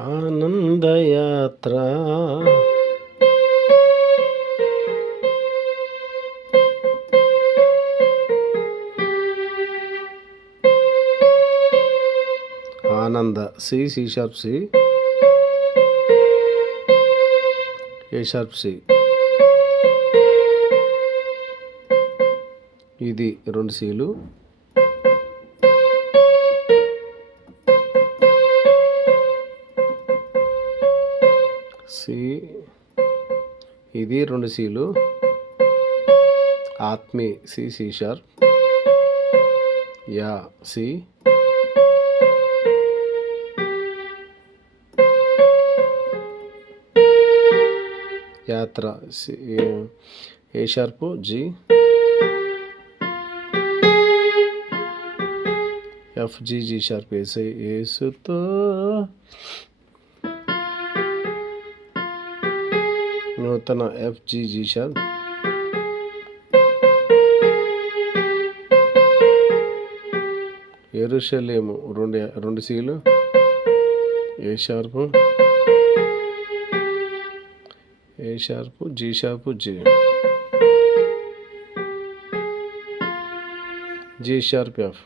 ఆనందయాత్ర ఆనంద C C sharp C A sharp C. ఇది 2 సీలు. సి ఇది 2 సీలు. ఆత్మి సి సి షార్ప్ యా సి. యాత్ర C A sharp G. F G G sharp ఏసై ఏసుతో నూతన ఎఫ్ జి జి షార్ప్. యెరూషలేము 2 సీలు. A sharp A sharp G sharp G. G sharp F.